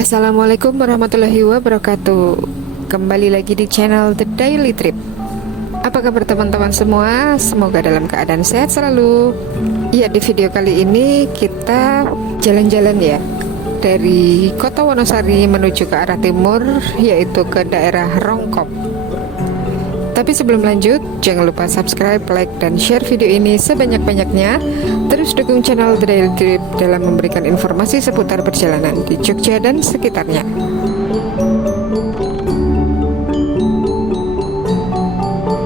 Assalamualaikum warahmatullahi wabarakatuh. Kembali lagi di channel The Daily Trip. Apa kabar teman-teman semua? Semoga dalam keadaan sehat selalu. Ya, di video kali ini kita jalan-jalan ya, dari kota Wonosari menuju ke arah timur, yaitu ke daerah Rongkop. Tapi sebelum lanjut, jangan lupa subscribe, like, dan share video ini sebanyak-banyaknya. Terus dukung channel The Daily Trip dalam memberikan informasi seputar perjalanan di Jogja dan sekitarnya.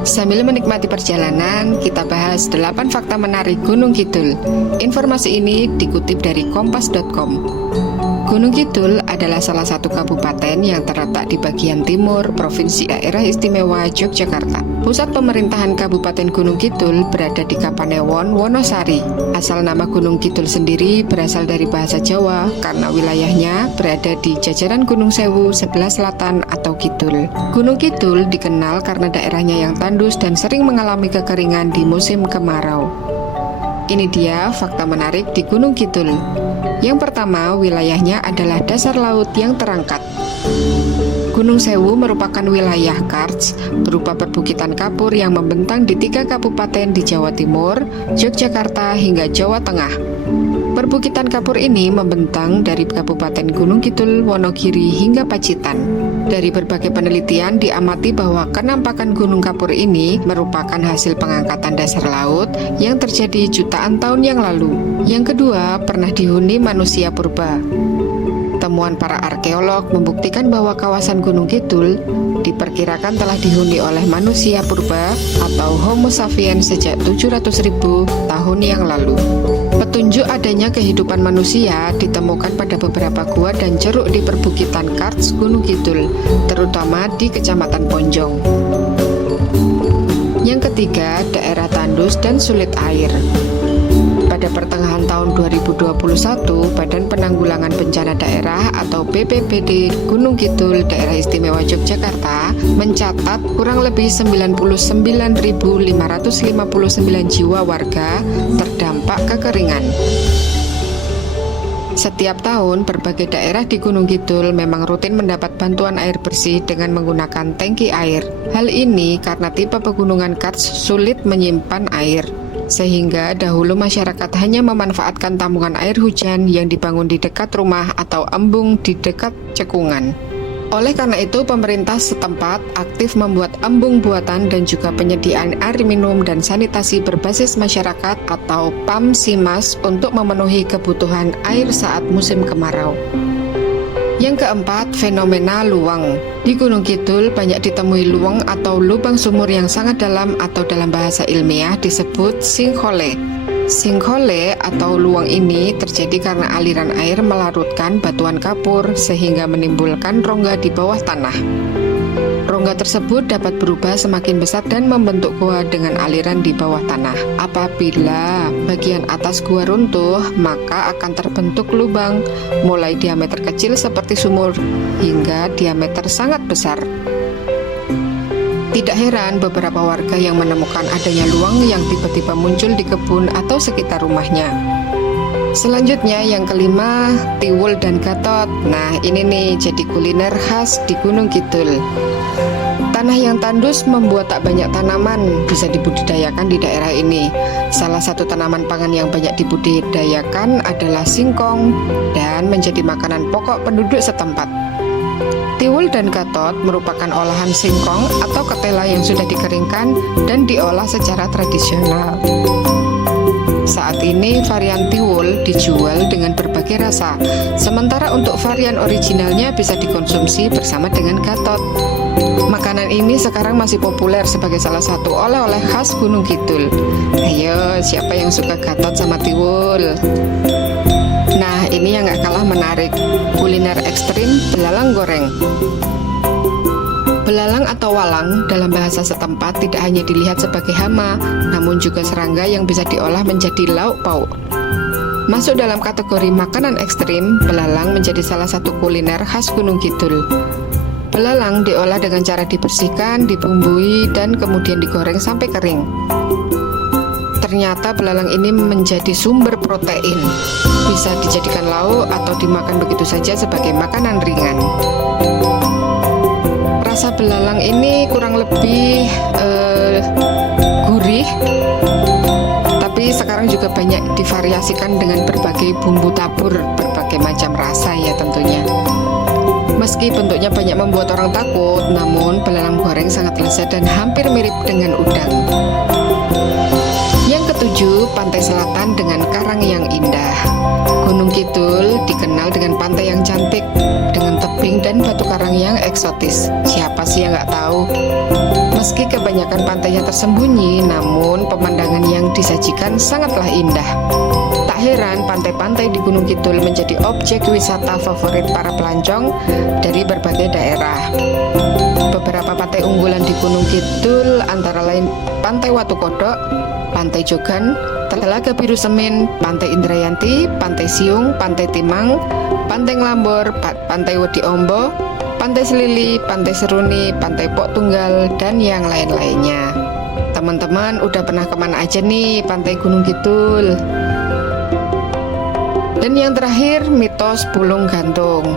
Sambil menikmati perjalanan, kita bahas 8 fakta menarik Gunung Kidul. Informasi ini dikutip dari kompas.com. Gunung Kidul adalah salah satu kabupaten yang terletak di bagian timur Provinsi Daerah Istimewa Yogyakarta. Pusat pemerintahan Kabupaten Gunung Kidul berada di Kapanewon, Wonosari. Asal nama Gunung Kidul sendiri berasal dari bahasa Jawa karena wilayahnya berada di jajaran Gunung Sewu sebelah selatan atau Kidul. Gunung Kidul dikenal karena daerahnya yang tandus dan sering mengalami kekeringan di musim kemarau. Ini dia fakta menarik di Gunung Kidul. Yang pertama, wilayahnya adalah dasar laut yang terangkat. Gunung Sewu merupakan wilayah karst berupa perbukitan kapur yang membentang di 3 kabupaten di Jawa Timur, Yogyakarta hingga Jawa Tengah. Perbukitan kapur ini membentang dari Kabupaten Gunung Kidul, Wonogiri hingga Pacitan. Dari berbagai penelitian diamati bahwa kenampakan gunung kapur ini merupakan hasil pengangkatan dasar laut yang terjadi jutaan tahun yang lalu. Yang kedua, pernah dihuni manusia purba. Temuan para arkeolog membuktikan bahwa kawasan Gunung Kidul diperkirakan telah dihuni oleh manusia purba atau Homo sapiens sejak 700.000 tahun yang lalu. Petunjuk adanya kehidupan manusia ditemukan pada beberapa gua dan ceruk di perbukitan karst Gunung Kidul, terutama di Kecamatan Ponjong. Yang ketiga, daerah tandus dan sulit air. Pada pertengahan tahun 2021, Badan Penanggulangan Bencana Daerah atau BPBD Gunung Kidul Daerah Istimewa Yogyakarta mencatat kurang lebih 99.559 jiwa warga terdampak kekeringan. Setiap tahun, berbagai daerah di Gunung Kidul memang rutin mendapat bantuan air bersih dengan menggunakan tangki air. Hal ini karena tipe pegunungan karst sulit menyimpan air, sehingga dahulu masyarakat hanya memanfaatkan tampungan air hujan yang dibangun di dekat rumah atau embung di dekat cekungan. Oleh karena itu, pemerintah setempat aktif membuat embung buatan dan juga penyediaan air minum dan sanitasi berbasis masyarakat atau PAM-SIMAS untuk memenuhi kebutuhan air saat musim kemarau. Yang keempat, fenomena luwang. Di Gunung Kidul banyak ditemui luwang atau lubang sumur yang sangat dalam atau dalam bahasa ilmiah disebut sinkhole. Sinkhole atau luwang ini terjadi karena aliran air melarutkan batuan kapur sehingga menimbulkan rongga di bawah tanah. Rongga tersebut dapat berubah semakin besar dan membentuk gua dengan aliran di bawah tanah. Apabila bagian atas gua runtuh, maka akan terbentuk lubang, mulai diameter kecil seperti sumur hingga diameter sangat besar. Tidak heran beberapa warga yang menemukan adanya luwang yang tiba-tiba muncul di kebun atau sekitar rumahnya. Selanjutnya yang kelima, tiwul dan gatot. Nah, ini nih jadi kuliner khas di Gunung Kidul. Tanah yang tandus membuat tak banyak tanaman bisa dibudidayakan di daerah ini. Salah satu tanaman pangan yang banyak dibudidayakan adalah singkong dan menjadi makanan pokok penduduk setempat. Tiwul dan gatot merupakan olahan singkong atau ketela yang sudah dikeringkan dan diolah secara tradisional. Saat ini varian tiwul dijual dengan berbagai rasa, sementara untuk varian originalnya bisa dikonsumsi bersama dengan gatot. Makanan ini sekarang masih populer sebagai salah satu oleh-oleh khas Gunung Kidul. Ayo, siapa yang suka gatot sama tiwul? Nah, ini yang gak kalah menarik, kuliner ekstrim belalang goreng. Belalang atau walang dalam bahasa setempat tidak hanya dilihat sebagai hama, namun juga serangga yang bisa diolah menjadi lauk pauk. Masuk dalam kategori makanan ekstrim, belalang menjadi salah satu kuliner khas Gunung Kidul. Belalang diolah dengan cara dibersihkan, dibumbui, dan kemudian digoreng sampai kering. ternyata belalang ini menjadi sumber protein. Bisa dijadikan lauk atau dimakan begitu saja sebagai makanan ringan. Rasa belalang ini kurang lebih gurih, tapi sekarang juga banyak divariasikan dengan berbagai bumbu tabur, berbagai macam rasa ya tentunya. Meski bentuknya banyak membuat orang takut, namun belalang goreng sangat lezat dan hampir mirip dengan udang. Yang ketujuh, pantai selatan dengan karang yang indah. Gunung Kidul dikenal dengan pantai yang cantik, dengan tebing dan batu karang yang eksotis. Siapa sih yang nggak tahu? Meski kebanyakan pantainya tersembunyi, namun pemandangan yang disajikan sangatlah indah. Tak heran pantai-pantai di Gunung Kidul menjadi objek wisata favorit para pelancong dari berbagai daerah. Beberapa pantai unggulan di Gunung Kidul antara lain Pantai Watu Kodok, Pantai Jogan, Telaga Biru Semin, Pantai Indrayanti, Pantai Siung, Pantai Timang, Pantai Nglambor, Pantai Wedi Ombo, Pantai Selili, Pantai Seruni, Pantai Pok Tunggal, dan yang lain-lainnya. Teman-teman udah pernah kemana aja nih pantai Gunung Kidul? Dan yang terakhir, mitos Pulung Gantung.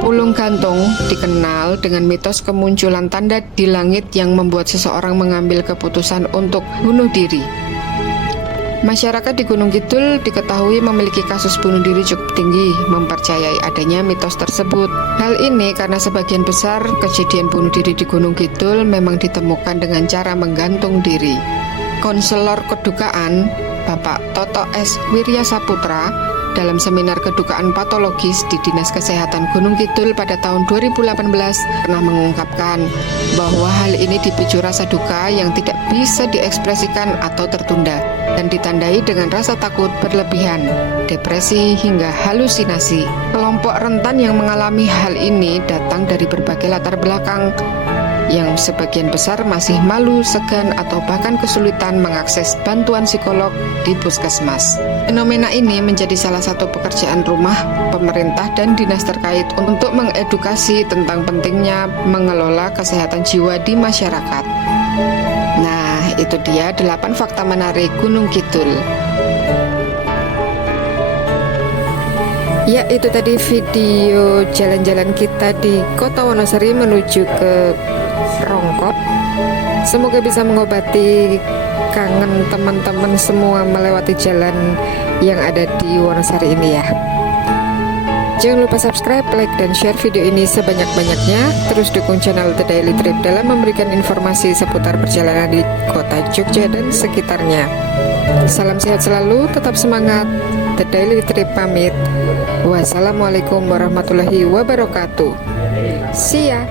Pulung Gantung dikenal dengan mitos kemunculan tanda di langit yang membuat seseorang mengambil keputusan untuk bunuh diri. Masyarakat di Gunung Kidul diketahui memiliki kasus bunuh diri cukup tinggi, mempercayai adanya mitos tersebut. Hal ini karena sebagian besar kejadian bunuh diri di Gunung Kidul memang ditemukan dengan cara menggantung diri. Konselor Kedukaan, Bapak Toto S. Wirya Saputra, dalam seminar kedukaan patologis di Dinas Kesehatan Gunung Kidul pada tahun 2018 pernah mengungkapkan bahwa hal ini dipicu rasa duka yang tidak bisa diekspresikan atau tertunda dan ditandai dengan rasa takut berlebihan, depresi hingga halusinasi. Kelompok rentan yang mengalami hal ini datang dari berbagai latar belakang yang sebagian besar masih malu, segan, atau bahkan kesulitan mengakses bantuan psikolog di puskesmas. Fenomena ini menjadi salah satu pekerjaan rumah pemerintah dan dinas terkait untuk mengedukasi tentang pentingnya mengelola kesehatan jiwa di masyarakat. Nah, itu dia 8 fakta menarik Gunung Kidul. Ya, itu tadi video jalan-jalan kita di Kota Wonosari menuju ke Rongkot. Semoga bisa mengobati kangen teman-teman semua melewati jalan yang ada di Wonosari ini ya. Jangan lupa subscribe, like, dan share video ini sebanyak-banyaknya. Terus dukung channel The Daily Trip dalam memberikan informasi seputar perjalanan di kota Jogja dan sekitarnya. Salam sehat selalu, tetap semangat. The Daily Trip pamit. Wassalamualaikum warahmatullahi wabarakatuh. See ya.